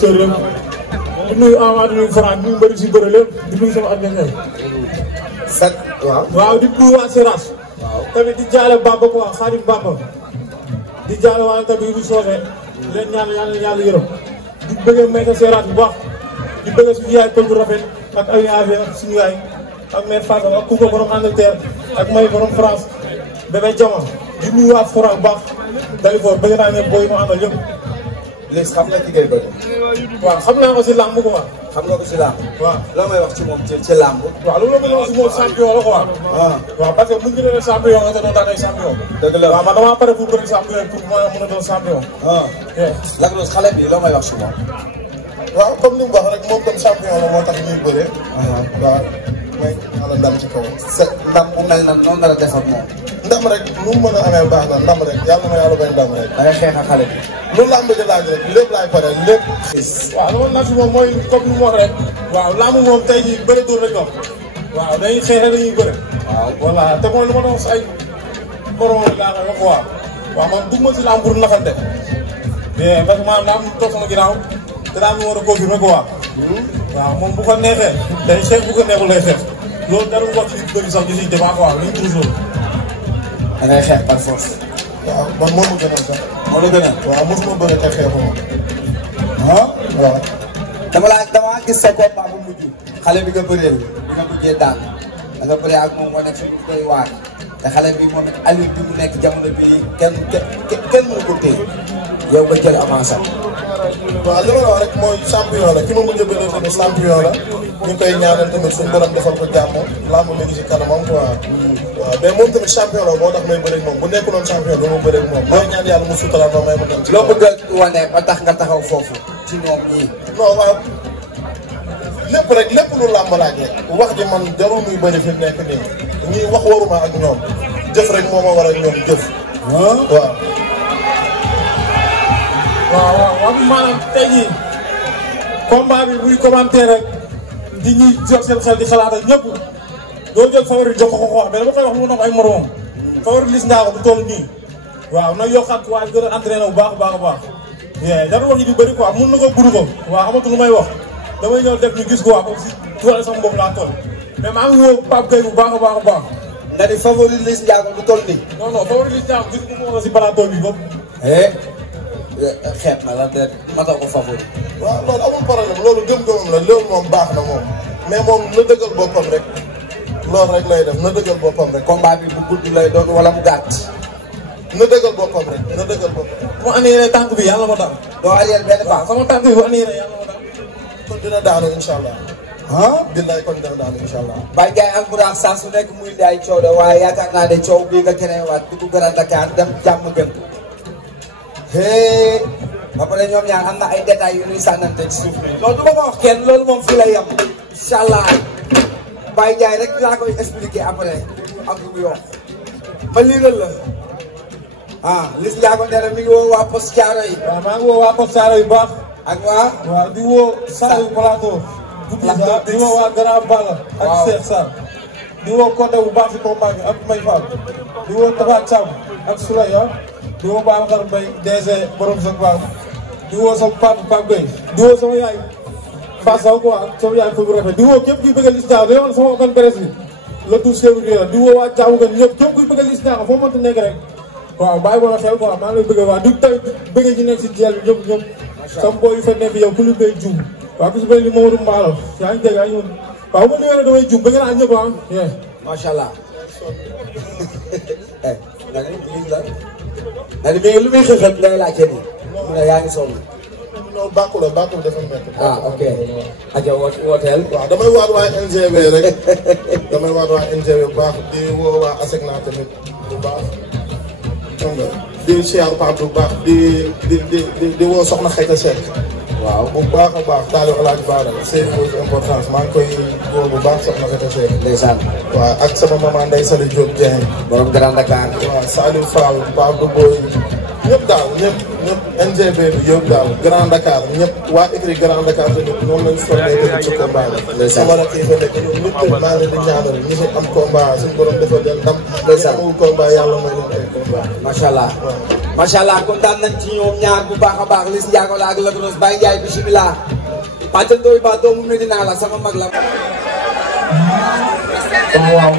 sër yëpp di nuyu Ama di nuyu Franc di nuyu mbëri si bëre lépp di nuyu sama adversaire. waaw di nuyu waa Seras. waaw tamit di jaale Bamba quoi Xaadim Bamba. di jaale waa tamit di soose. di leen ñaan yàlla yërëm. di bëggee may ko Seras bu baax. di bëggee suñu yaay pël bu rafet ak ay affaire ak suñu yaay. ak mère Fatou ak Kouka borom Angleterre ak May borom France. bébé Jama di nuyu waa Fora bu baax. Dalifor bëgg naa ne booy ma àndal yëpp. léegi xam nga ki ngay bëgg. waaw xam naa ko si làmb quoi. xam nga ko si làmb. waaw loo may wax ci moom ci làmb. waaw loolu la ma wax si moom champion la quoi. waaw parce que bu ñu jëlee champion nga doon daan ay champion. dëgg la waaw man damaa pare pour bëri champion pour mën a doon champion. Lac Rose xale bi loo may wax si moom. waaw comme ni mu wax rek moom comme champion la moo tax ñuy bëree. waaw may yàlla ndam ci kaw. sa ndam bu mel nan noonu la def ak moom. ndam rek nu mu mën a amee baax na ndam rek yàlla na ma yàlla bay ndam rek. da ngay xeex ak xale bi. loolu làmb ji laaj rek lépp laay pare lépp. waaw li ma naan si moom mooy comme ni mu wax rek. waaw làmb moom tey jii bëri dóor rek wax. waaw dañuy xeex rek dañuy bëri. waaw voilà te mooy lu ma doon wax ay borom laa koy wax waaw. waaw man dugg ma si làmb pour naxante. bien parce que maanaam daa am toog sama ginnaaw te daa am lu war a confirmer quoi. waaw moom bu ko neexee day xeex bu ko neexul lay xeex. loolu jarul wax ci bëri sax di si débat quoi luñ toujours. da ngay xeex par force. waaw man moom la gënal sax. moo la gënal. waaw mosuma bëre te xeexu ma. waaw. damaa gis sa combat bu mujj. xale bi nga bëreel bi nga mujjee daan da nga bëree ak moom wane fi mu koy waar te xale bi moom it Aliou bi mu nekk jamono bii kenn mënu ko téye yow nga jël avance am. waaw li ma la wax rek mooy champion la ki ma mujj a bëre tamit champion la ñu koy ñaanal tamit suñu borom defal ko jàmm làmb mi ngi si kanamam quoi. waaw mais moom tamit champion la moo tax may bëre ak moom bu nekkuloon champion bi ma bëre ak moom. mooy ñaan yàlla mu suturaal ma may ma dem ci. loo bëgg a wane ba tax nga taxaw foofu ci ñoom ñii. non waaw lépp rek lépp lu làmb laaj rek wax ji man jarul muy bëri fi nekk nii ñii wax waruma ak ñoom jëf rek moo ma war ak ñoom jëf. waaw. waaw maanaam tey jii combat bi buy commenté rek di ñuy jox seen xel di xalaat ak ñëpp doo jël favori jox ko wax mais dama koy wax lu ma doon ay moromam. favori Liss Ndiago bu toll nii. waaw na yokkaat waaye gën a entraîné bu baax a baax a baax. jarul wax ji di bëri quoi mun na ko gudd ko waaw amatu lu may wax damay ñëw def ñu gis ko waa comme si tuwaale sama bopp laa toll mais maa ngi woo Pape Gueye bu baax a baax a baax. nga di favori Liss Ndiago bu toll nii. non non favori Liss Ndiago gis nga mu wax si plateau bi bopp. xeeb na la te mata ko favori. waaw loolu amul problème loolu gëm-gëmam la loolu moom baax na moom mais moom na dëggal boppam rek loolu rek lay def na dëggal boppam rek. combat bi bu gudd lay doon wala mu gàtt. na dëggal boppam rek na dëggal boppam. mu annulé tànk bi yàlla ma daal. doo arrière benn baax. sama tànk bi bu annulé yàlla ma daal. kon dina daanu incha allah. billaay kon dina daanu incha allah. Baye Ndiaye Albourakh saa su nekk muy indi ay coow de waaye yaakaar naa ne coow bii nga keneen waat dugg Grand Dakar dem jàmm gën. ba pare ñoom ñaar am na ay détails yu ñuy sànnante ci suuf bi loolu du ma ko wax kenn loolu moom fii lay yem incha allah Baye Ndiaye rek laa koy expliquer après ak lu yokk ma liiral la Liss Ndiago nee na mi ngi woo waa Poste Thiaroye yi. waaw maa ngi woo waa Poste Thiaroye yu baax. ak waa. waaw di woo Saliou Plateau. di woo waa Grand Balla. ak Cheikh Sarr. di woo Kodé bu baax si combat bi ak May Fall. di woo Tafa Thiam ak Souley di woo Babacar Mbaye DG borom sa baax. di woo sama papa Pape Gueye. di woo sama yaay Fatou Sow quoi ak sama yaay Fapal rafet di woo képp kuy bëgg a Liss Ndiago di woo sama open presse bi le 12 février di woo waa Thiaw Ngën ñëpp képp kuy bëgg a Liss Ndiago foo mënta nekk rek. waaw bàyyi ma la xel quoi maa ngi lay bëgg waa di tey bëgg ñu nekk si jeel bi ñëpp. sama booy yu fa nekk yow ku lu bay jum. waaw ku si bëri li Mamadou Mballo yaa ngi dégg ay ñun waaw bu ma liggéeyee damay jum bëgg naa ñëpp macha allah. nga ne lii la. nga ne bii lu muy xëy ngay laajte nii. mu ne yaa ngi sonn. loolu bàkku la bàkku bi dafa métti. ok. aja wooteel. waaw damay waat waa NGV rek damay waat waa NGV bu baax di woo waa ASECNA tamit bu baax. xam nga di siyaar Pape bu baax di woo Soxna Xayta Seck. waaw bu baax a baax taal yu alaaj baara c'est importance maa ngi koy woo bu baax Soxna Xayta Seck. ndeysaan. waaw ak sama maman Ndeye Sali Diop Dieng. borom Grand Dakar. waaw Saliou Fall Pape Boy ñëpp daal ñëpp NGB bi yëpp daal Grand Dakar ñëpp waa écrit Grand Dakar tamit noonu lañ sottee tamit ci combat bi. sama rakk yi fa nekk ñëpp tamit maa ngi leen di ñaanal ñi si am combat suñu borom defal leen ndam. ndeysaan amul combat yàlla may leen ay combat. macha allah macha allah kontaan nañ ci ñoom ñaar bu baax a baax Liss Ndiago la ak Lac Rose Baye Ndiaye bisimilah. Pathé Ndoye Ba doomu Medina la sama mag la. waaw.